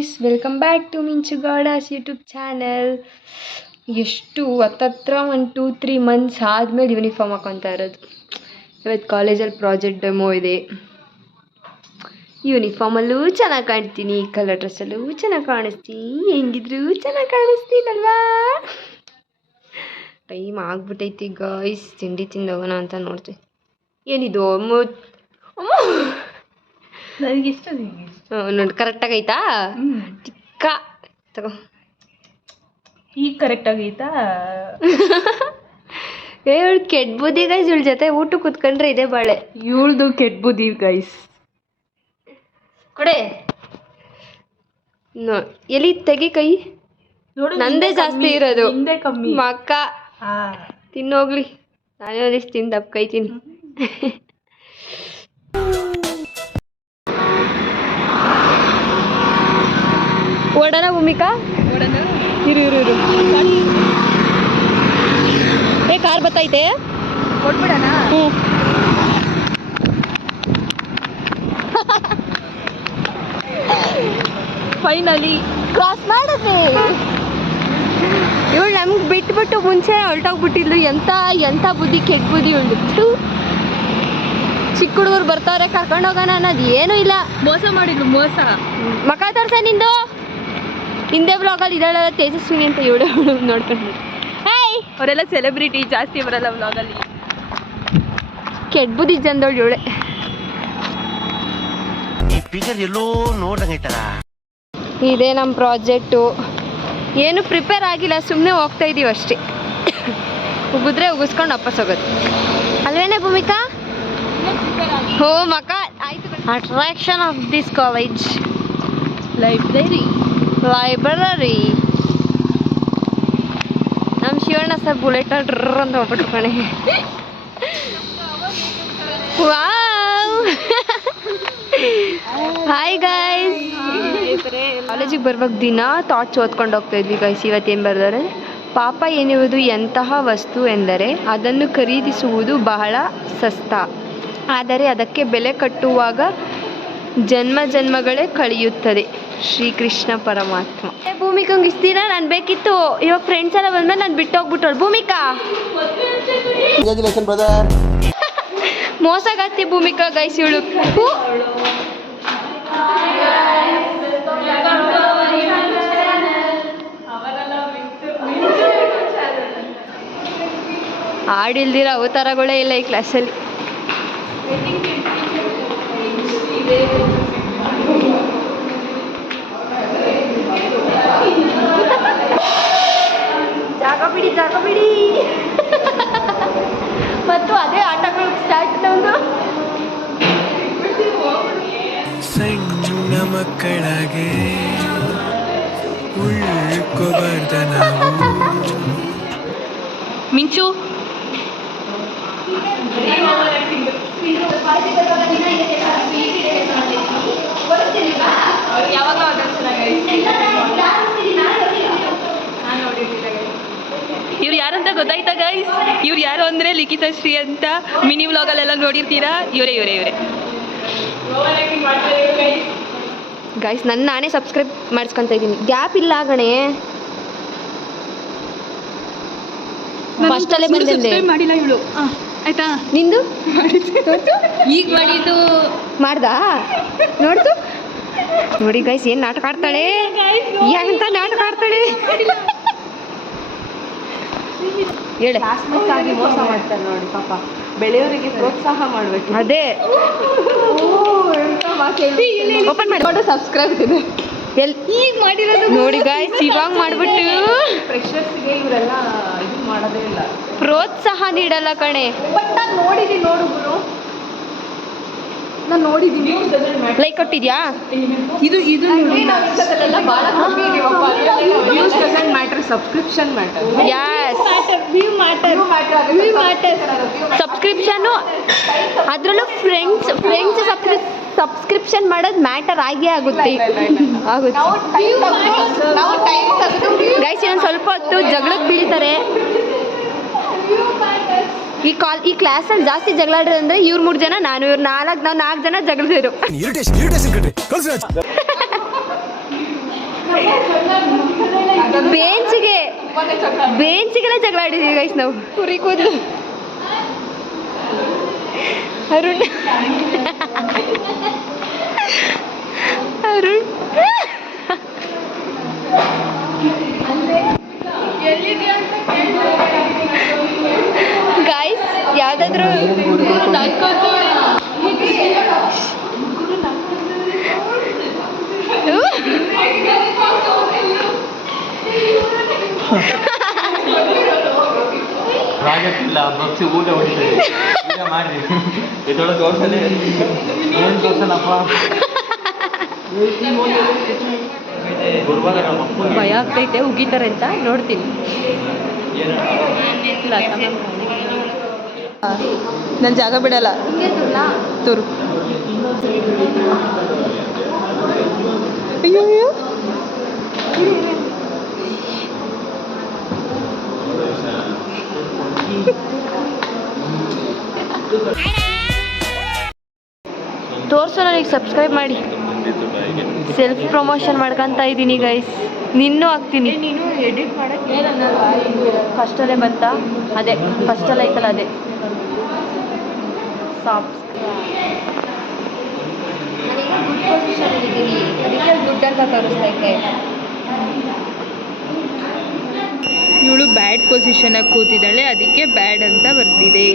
Guys, welcome back to ಮಿಂಚು ಗಾಡಾಸ್ YouTube channel. ಎಷ್ಟು ಹತ್ತತ್ರ 1-2-3 ಮಂತ್ಸ್ ಆದಮೇಲೆ ಯೂನಿಫಾರ್ಮ್ ಹಾಕೊತಾ ಇರೋದು. ಇವತ್ತು ಕಾಲೇಜಲ್ಲಿ ಪ್ರಾಜೆಕ್ಟ್ ಡೆಮೋ ಇದೆ. ಯೂನಿಫಾರ್ಮಲ್ಲೂ ಚೆನ್ನಾಗಿ ಕಾಣ್ತೀನಿ, ಕಲರ್ ಡ್ರೆಸ್ಸಲ್ಲೂ ಚೆನ್ನಾಗಿ ಕಾಣಿಸ್ತೀನಿ, ಹೆಂಗಿದ್ರು ಚೆನ್ನಾಗಿ ಕಾಣಿಸ್ತೀನಲ್ವಾ. ಟೈಮ್ ಆಗ್ಬಿಟ್ಟೈತಿ ಗಾಯ್ಸ್, ತಿಂಡಿ ತಿಂದೋಗೋಣ ಅಂತ ನೋಡ್ತೀವಿ. ಏನಿದು ನನಗೆ ಇಷ್ಟ ನೋಡಿ, ಕರೆಕ್ಟಾಗಿ ಐತಾ? ಚಿಕ್ಕ ತಗೋ, ಈಗ ಕರೆಕ್ಟಾಗಿ ಐತಾ? ಇವಳು ಕೆಟ್ಟ ಬುದ್ಧಿ ಗೈಸ್. ಇವಳ ಜೊತೆ ಊಟ ಕೂತ್ಕೊಂಡ್ರೆ ಇದೆ ಬಾಳೆ. ಇವಳ್ದು ಕೆಟ್ಟ ಬುದ್ಧಿ ಗೈಸ್. ಕೊಡೆ ಎಲ್ಲಿ ತೆಗಿ ಕೈ. ನಂದೇ ಜಾಸ್ತಿ ಇರೋದು, ಹಿಂದೆ ಕಮ್ಮಿ. ಮಕ್ಕ ತಿನ್ನೋಗ್ಲಿ, ನಾನೇ ಒಂದಿಷ್ಟು ತಿಂದು ಕೈತೀನಿ. ಓಡೋಣ ಭೂಮಿಕಾ, ಇರು ಇರು ಇರು. ಏ ಕಾರ್ ಬತ್ತೈತೆ, ಕೊಟ್ಬಿಡೋಣ. ಫೈನಲಿ ಕ್ರಾಸ್ ಮಾಡಿದ್ವಿ. ಇವಳು ನಮ್ಗೆ ಬಿಟ್ಬಿಟ್ಟು ಮುಂಚೆ ಹೊರಟೋಗ್ಬಿಟ್ಟಿದ್ಲು. ಎಂಥ ಬುದ್ಧಿ, ಕೆಟ್ಟ ಬುದ್ಧಿ ಇವಳು. ಚಿಕ್ಕ ಹುಡುಗರು ಬರ್ತಾವ್ರೆ, ಕರ್ಕೊಂಡೋಗೋಣ ಅನ್ನೋದು ಏನೂ ಇಲ್ಲ. ಮೋಸ ಮಾಡಿದ್ಲು, ಮೋಸ. ಮಕ ತೋರ್ಸ ನಿಂದು. ಹಿಂದೆ ಬ್ಲಾಗಲ್ಲಿ ಇದ್ದಾಳ ತೇಜಸ್ವಿನಿ ಅಂತ ಇವಳು ನೋಡ್ಕೊಂಡು. ಹಾಯ್, ಅವರೆಲ್ಲ ಸೆಲೆಬ್ರಿಟಿ, ಜಾಸ್ತಿ ಬರಲ್ಲ ವ್ಲಾಗಲ್ಲಿ. ಕೆಟ್ಟ ಬುದ್ಧಿ ಜನದವಳು ಇವಳೆ. ಇದೇ ನಮ್ಮ ಪ್ರಾಜೆಕ್ಟು. ಏನು ಪ್ರಿಪೇರ್ ಆಗಿಲ್ಲ, ಸುಮ್ಮನೆ ಹೋಗ್ತಾ ಇದೀವಿ ಅಷ್ಟೇ. ಉಗಿದ್ರೆ ಉಗಿಸ್ಕೊಂಡು ವಾಪಸ್ ಹೋಗೋದು ಅಲ್ವೇನೆ ಭೂಮಿಕಾ? ಹೋ ಮಕ ಆಯ್ತು. Attraction of this college, library. ನಮ್ಮ ಶಿವಣ್ಣ ಸರ್ ಬುಲೆಟ್ ಡ್ರರ್ ಅಂತ ಹೋಗ್ಬಿಟ್ರು ಕಣೆ. Wow, hi guys. ಕಾಲೇಜಿಗೆ ಬರುವಾಗ ದಿನ ಥಾಟ್ಸ್ ಓದ್ಕೊಂಡು ಹೋಗ್ತಾ ಇದ್ವಿ ಗೈಸ್. ಇವತ್ತೇನು ಬರ್ದಾರೆ? ಪಾಪ ಎನ್ನುವುದು ಎಂತಹ ವಸ್ತು ಎಂದರೆ ಅದನ್ನು ಖರೀದಿಸುವುದು ಬಹಳ ಸಸ್ತ, ಆದರೆ ಅದಕ್ಕೆ ಬೆಲೆ ಕಟ್ಟುವಾಗ ಜನ್ಮಗಳೇ ಕಳೆಯುತ್ತದೆ. ಶ್ರೀಕೃಷ್ಣ ಪರಮಾತ್ಮ. ಭೂಮಿಕಂಗೆ ಇಷ್ಟು ದಿನ ನಾನು ಬೇಕಿತ್ತು, ಇವಾಗ ಫ್ರೆಂಡ್ಸ್ ಎಲ್ಲ ಬಂದ್ಮೇಲೆ ನಾನು ಬಿಟ್ಟು ಹೋಗ್ಬಿಟ್ಟವಳು. ಭೂಮಿಕಾ ಮೋಸಗಾತಿ ಭೂಮಿಕಾ ಗೈಸ್ ಇವಳು. ಹಾಡಿಲ್ದಿರ ಅವತಾರಗಳೇ ಇಲ್ಲ ಈ ಕ್ಲಾಸಲ್ಲಿ. ಜಾಗ ಬಿಡಿ ಮತ್ತು ಅದೇ ಆಟಗಳು ಸ್ಟಾರ್ಟ್. ನಮ್ದು ಸಣ್ಣ ಮಕ್ಕಳಾಗೆ ಉಳ್ಕೋಬಾರ್ದ ನಾವು. ಮಿಂಚು ಇವ್ರು ಯಾರಂತ ಗೊತ್ತಾಯ್ತಾ ಗೈಸ್? ಇವ್ರು ಯಾರು ಅಂದರೆ ಲಿಖಿತ ಶ್ರೀ ಅಂತ ಮಿನಿ ವ್ಲಾಗಲ್ಲೆಲ್ಲ ನೋಡಿರ್ತೀರಾ. ಇವರೇ ಗೈಸ್, ನಾನೇ ಸಬ್ಸ್ಕ್ರೈಬ್ ಮಾಡಿಸ್ಕೊತಾ ಇದ್ದೀನಿ. ಗ್ಯಾಪ್ ಇಲ್ಲ ಗಣೆ, ಫಸ್ಟಲ್ಲೇ ಬಂದಿದ್ದೆ. ಮಾಡಿಲ್ಲ ಇವಳು, ಆಯ್ತಾ? ನಿಂದು ಈಗ ಮಾಡಿದ್ದು ಮಾಡ್ದಾ? ನೋಡ್ತು ನೋಡಿ ಗೈಸ್, ಏನು ನಾಟಕ ಆಡ್ತಾಳೆ, ಎಂತ ನಾಟಕ ಆಡ್ತಾಳೆ. ಹೇಳಿ, ಆಗಿ ಮೋಸ ಮಾಡ್ತಾರೆ ನೋಡಿ ಪಾಪ. ಬೆಳೆಯೋರಿಗೆ ಪ್ರೋತ್ಸಾಹ ಮಾಡಬೇಕು. ಅದೇ ಓಪನ್ ಮಾಡಿ ಸಬ್ಸ್ಕ್ರೈಬ್ ಇದೆ. ಈಗ ಮಾಡಿರೋದು ನೋಡಿ ಗಾಯ್ಸ್, ಇವಾಗ ಮಾಡ್ಬಿಟ್ಟು ಫ್ರೆಶರ್ಸ್ಗೆ ಇವರೆಲ್ಲ ಇದು ಮಾಡೋದೇ ಇಲ್ಲ, ಪ್ರೋತ್ಸಾಹ ನೀಡಲ್ಲ ಕಣೆ. ಬಟ್ ನಾನು ನೋಡಿದ್ದೀನಿ, ನೋಡುಗಳು ನಾನು ನೋಡಿದ್ದೀನಿ. ಲೈಕ್ ಕೊಟ್ಟಿದ್ಯಾ? ಇದು ಭಾಳ ಕಮ್ಮಿ ಇದೀವಪ್ಪ. Views doesn't matter, subscription matter. Yes, view matter. ಸಬ್ಸ್ಕ್ರಿಪ್ಷನ್ನು, ಅದರಲ್ಲೂ ಫ್ರೆಂಡ್ಸ್ ಸಬ್ಸ್ಕ್ರಿಪ್ಷನ್ ಮಾಡೋದು ಮ್ಯಾಟರ್ ಆಗೇ ಆಗುತ್ತೆ. ಗೈಸ್, ಇನ್ನೊಂದು ಸ್ವಲ್ಪ ಹೊತ್ತು ಜಗಳಕ್ಕೆ ಬೀಳ್ತಾರೆ. ಈ ಕ್ಲಾಸಲ್ಲಿ ಜಾಸ್ತಿ ಜಗಳಾಡ್ರೆ ಅಂದರೆ ಇವ್ರು 3 ಜನ, ನಾನು ಇವ್ರು 4 ಜನ ಜಗಳದಿರು. ಬೇನ್ಸಿಗೆಲ್ಲ ಜಗಳ ಆಡಿದೀವಿ ಗೈಸ್ ನಾವು. ಕುರಿ ಕೂದಲು ಅರುಣ್ ಅರುಣ್ ಗಾಯ್ಸ್ ಯಾವುದಾದ್ರೂ ರಾಗಕ್ಕಿಲ್ಲ ಭಕ್ತಿ ಊಟ ಹೊಡಿತಾರೆ ಈಗ ಮಾಡ್ರಿ ಇದೊಳಗೆ ತೋರ್ಸಲಿ ಏನು ತೋರ್ಸಲ್ಲಪ್ಪ ಗುರುವಾರ ನಮ್ಮ ಅಪ್ಪನ ಭಯ ಆಗ್ತೈತೆ ಉಗಿತಾರೆ ಅಂತ ನೋಡ್ತೀನಿ. ನನ್ನ ಜಾಗ ಬಿಡಲ್ಲ ತುರು. ಅಯ್ಯೋ ಅಯ್ಯೋ ತೋರ್ಸೋ ನನಗೆ ಸಬ್ಸ್ಕ್ರೈಬ್ ಮಾಡಿ. ಸೆಲ್ಫ್ ಪ್ರಮೋಷನ್ ಮಾಡ್ಕೊತಾ ಇದ್ದೀನಿ ಗೈಸ್. ನಿನ್ನೂ ಹಾಕ್ತೀನಿ. ನೀನು ಎಡಿಟ್ ಮಾಡೋಕ್ಕೆ ಫಸ್ಟಲ್ಲೇ ಬಂತಾ? ಅದೇ ಫಸ್ಟಲ್ಲಿ ಐತಲ್ಲ ಅದೇ ಗುಡ್ ಪೊಸಿಷನಲ್ಲಿದ್ದೀನಿ, ಅದಕ್ಕೆ ಗುಡ್ ಅಂತ ತೋರಿಸ್ತೈತೆ. ಇವಳು ಬ್ಯಾಡ್ ಪೊಸಿಷನಾಗಿ ಕೂತಿದ್ದಾಳೆ, ಅದಕ್ಕೆ ಬ್ಯಾಡ್ ಅಂತ ಬರ್ತಿದೆ.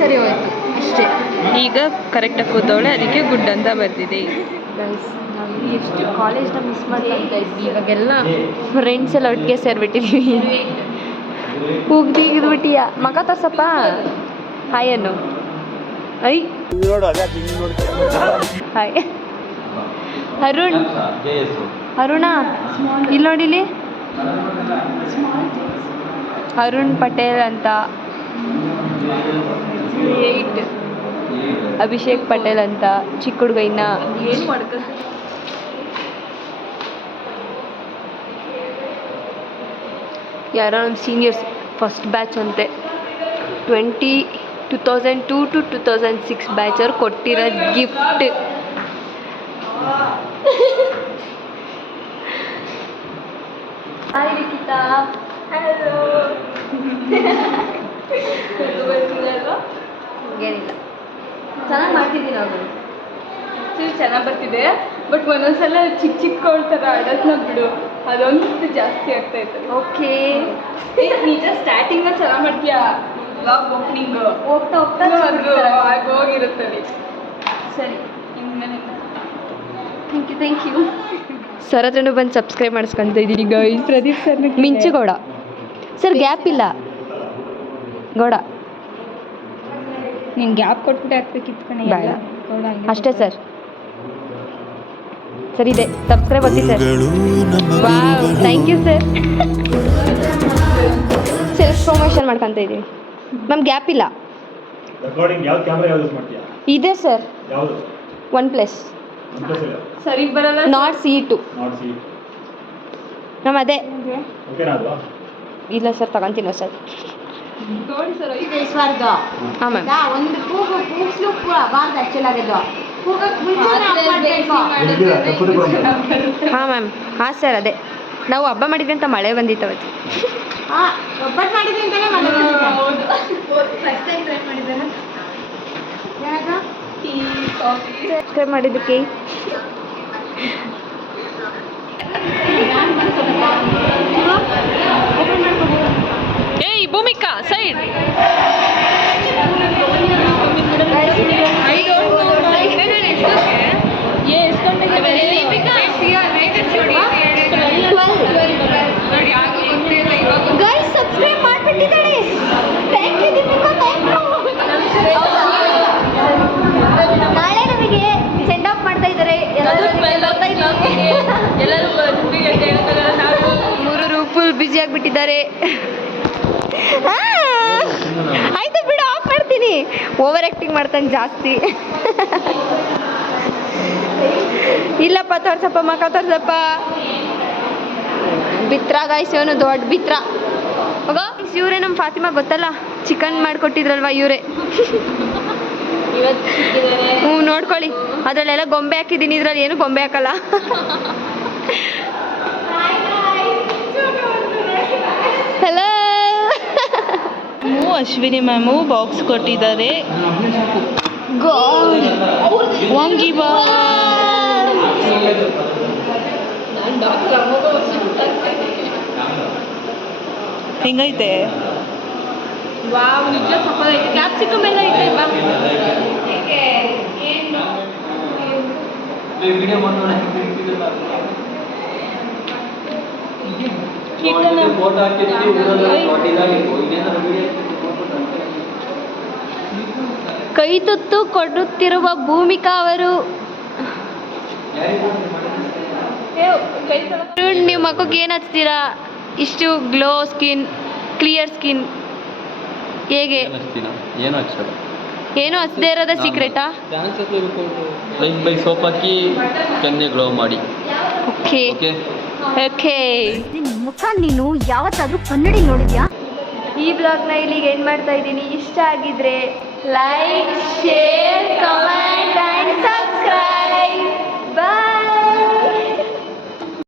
ಸರಿ ಹೋಯ್ತು ಅಷ್ಟೇ. ಈಗ ಕರೆಕ್ಟಾಗಿ ಕೂತವಳೆ, ಅದಕ್ಕೆ ಗುಡ್ ಅಂತ ಬರ್ತಿದೆ. ಗೈಸ್ ನಾವು ಎಷ್ಟು ಕಾಲೇಜ್ನ ಮಿಸ್ ಮಾಡ್ಕೊತಾ ಇದ್ವಿ. ಇವಾಗೆಲ್ಲ ಫ್ರೆಂಡ್ಸ್ ಎಲ್ಲ ಒಟ್ಟಿಗೆ ಸೇರಿಬಿಟ್ಟಿದ್ವಿ. ಉಗ್ದಿಗಿದ್ಬಿಟ್ಟಿಯ ಮಗ ತೋರ್ಸಪ್ಪ. ಹಾಯ್ ಅನ್ನು. ಐ ಹಾಯ್ ಅರುಣ್. ಅರುಣ ಇಲ್ಲಿ ನೋಡಿಲಿ, ಅರುಣ್ ಪಟೇಲ್ ಅಂತ. ಅಭಿಷೇಕ್ ಪಟೇಲ್ ಅಂತ ಚಿಕ್ಕ ಹುಡುಗ. ಇನ್ನ ಏನು ಮಾಡ್ಕ ಯಾರೋ ನಮ್ಮ ಸೀನಿಯರ್ಸ್ ಫಸ್ಟ್ ಬ್ಯಾಚ್ ಅಂತೆ. 2002 to 2006 ಬ್ಯಾಚ್ ಅವ್ರು ಕೊಟ್ಟಿರೋ ಗಿಫ್ಟ್. ಹಾಯ್ ಲಿಖಿತಾ. ಹಲೋ. ಏನಿಲ್ಲ, ಚೆನ್ನಾಗಿ ಮಾಡ್ತಿದ್ದೀನಿ. ಅವರು ಚೆನ್ನಾಗಿ ಬರ್ತಿದೆ, ಬಟ್ ಒಂದೊಂದ್ಸಲ ಚಿಕ್ಕ ಚಿಕ್ಕವಳ್ತಾರ ಆಡೋದನ್ನ ಬಿಡು, ಅದೊಂದು ಜಾಸ್ತಿ ಆಗ್ತಾ ಇತ್ತು. ಓಕೆ. ನಿಜ ಸ್ಟಾರ್ಟಿಂಗಲ್ಲಿ ಚೆನ್ನಾಗಿ ಮಾಡ್ತೀಯಾ, ಬ್ಲಾಗ್ ಓಪನಿಂಗ್ ಹೋಗ್ತಾ ಹೋಗ್ತಾ ಹೋಗಿರುತ್ತೆ. ಸರಿ, ಥ್ಯಾಂಕ್ ಯು. ಸರ್ ಹತ್ರನೂ ಬಂದು ಸಬ್ಸ್ಕ್ರೈಬ್ ಮಾಡಿಸ್ಕೊಂತ ಇದ್ದೀನಿ guys. Pradeep sir ಮಿಂಚುಗೌಡ sir, gap ಇಲ್ಲ ಗೌಡ. ನೀನು ಗ್ಯಾಪ್ ಕೊಟ್ಬಿಟ್ಟು ಹಾಕ್ಬೇಕಿತ್ತು ಕಣೆ. ಬೇಡ ಅಷ್ಟೇ ಸರ್. ಸರಿ ಇದೆ, ಸಬ್ಸ್ಕ್ರೈಬ್ ಒತ್ತಿ sir. Wow, thank you sir. Self promotion ಮಾಡ್ಕೊತ ಇದ್ದೀವಿ ಮ್ಯಾಮ್. ಗ್ಯಾಪ್ ಇಲ್ಲ. ರೆಕಾರ್ಡಿಂಗ್ ಯಾವ ಕ್ಯಾಮೆರಾ ಯೂಸ್ ಮಾಡ್ತೀಯಾ? ಇದೆ ಸರ್, ಯಾವುದು? OnePlus ಸರಿ ಬರಲ್ಲ. Not C2 not C. Ma'am. ಅದೇ ಓಕೆನಾ ಅದು? ಇಲ್ಲ ಸರ್, ತಗೊಂತೀನಿ ಸರ್. ನೋಡಿ ಸರ್, ಹಾಂ ಮ್ಯಾಮ್. ಒಂದು ಕೂಗ್ಸ್ಲು ಬಾರ್ದು ಆ್ಯಕ್ಚುಲ್ ಆಗಿದ್ದು ಕೂಗಕ್ಕೆ ಮುಂಚೆನೇ ಆಫ್ ಮಾಡಬೇಕು. ಇಲ್ಲಿದ್ದೀರಾ? ತಪ್ಪದೆ ಬರೋದು. ಹಾಂ ಮ್ಯಾಮ್. ಹಾಂ ಸರ್, ಅದೇ ನಾವು ಹಬ್ಬ ಮಾಡಿದ್ವಿ ಅಂತ ಮಳೆ ಬಂದಿತ್ತು ಅವತ್ತು. ಒಬ್ಬಟ್ಟು ಮಾಡಿದ್ವಿ ಅಂತಾನೆ ಮನೆ ಸಬ್ಸ್ಕ್ರೈಬ್ ಮಾಡಿದ್ದಕ್ಕೆ ಏಯ್ ಭೂಮಿಕಾ ಸೈಡ್. ಗೈಸ್ ಸಬ್ಸ್ಕ್ರೈಬ್ ಮಾಡಿಬಿಟ್ಟಿದ್ದಾಳೆ. Thank you Deepika, thank you. ನಾಳೆ ನಮಗೆ ಸೆಂಡ್ ಆಫ್ ಮಾಡ್ತಾ ಇದ್ದಾರೆ. ಎಲ್ಲರೂ ಮೂರರು ಫುಲ್ ಬ್ಯುಸಿ ಆಗಿಬಿಟ್ಟಿದ್ದಾರೆ. ಆಯ್ತು ಬಿಡು, ಆಫ್ ಮಾಡ್ತೀನಿ. ಓವರ್ ಆ್ಯಕ್ಟಿಂಗ್ ಮಾಡ್ತಾನೆ ಜಾಸ್ತಿ. ಇಲ್ಲಪ್ಪ, ತೋರ್ಸಪ್ಪ ಮಕ್ಕ, ತೋರ್ಸಪ್ಪ. ಬಿತ್ರ ಗಾಯ್ಸ್, ಇವನು ದೊಡ್ಡ ಬಿತ್ರ. ಹೋಗ. ಇವರೇ ನಮ್ಮ ಫಾತಿಮಾ, ಗೊತ್ತಲ್ಲ, ಚಿಕನ್ ಮಾಡಿಕೊಟ್ಟಿದ್ರಲ್ವ ಇವರೇ. ಹ್ಞೂ, ನೋಡ್ಕೊಳ್ಳಿ. ಅದರಲ್ಲೆಲ್ಲ ಗೊಂಬೆ ಹಾಕಿದ್ದೀನಿ, ಇದ್ರಲ್ಲಿ ಏನು ಗೊಂಬೆ ಹಾಕಲ್ಲ. ಹಲೋ. ಅಶ್ವಿನಿ ಮ್ಯಾಮು ಬಾಕ್ಸ್ ಕೊಟ್ಟಿದ್ದಾರೆ. ವಾಂಗಿಬಾತ್ ಹೆಂಗೈತೆ? ವಾವ್, ನಿಜ ಸಕ್ಕತ್ತಾಗಿದೆ. ಕ್ಯಾಪ್ಸಿಕಮ್ ಎಲ್ಲ ಐತೆ ಬಾ. ವಿಡಿಯೋ ಮಾಡೋಣ ಫೋಟೋ ಹಾಕಿರ್ತೀವಿ ಊರಲ್ಲಿ ಕೊಟ್ಟಿದ್ದಾಗಿತ್ತು ಇನ್ನೇನಾದ್ರು ವಿಡಿಯೋ ಕೈ ತುತ್ತು ಕೊಡುತ್ತಿರುವ ಭೂಮಿಕಾ ಅವರು. ನೀವು ಮಕ್ಕಕ್ಕೆ ಏನು ಹಚ್ತೀರಾ? ಇಷ್ಟು ಗ್ಲೋ ಸ್ಕಿನ್, ಕ್ಲಿಯರ್ ಸ್ಕಿನ್ ಹೇಗೆ? ಏನು ಹಚ್ಚಲ್ಲ, ಏನು ಹಚ್ಚದೇ ಇರೋದೇ ಸೀಕ್ರೆಟಾ? ಲೈಫ್ ಬೈ ಸೋಪ್ ಹಾಕಿ ಕೆನ್ನೆ ಗ್ಲೋ ಮಾಡಿ. Okay okay okay. ಮುಖ ನೀನು ಯಾವತ್ತಾದ್ರೂ ಕನ್ನಡಿ ನೋಡಿದ್ಯಾ? ಈ ಬ್ಲಾಗ್ನ ಇಲ್ಲಿಗೆ ಎಂಡ್ ಮಾಡ್ತಾ ಇದ್ದೀನಿ. ಇಷ್ಟ ಆಗಿದ್ರೆ ಲೈಕ್, ಶೇರ್, ಕಮೆಂಟ್ ಆ್ಯಂಡ್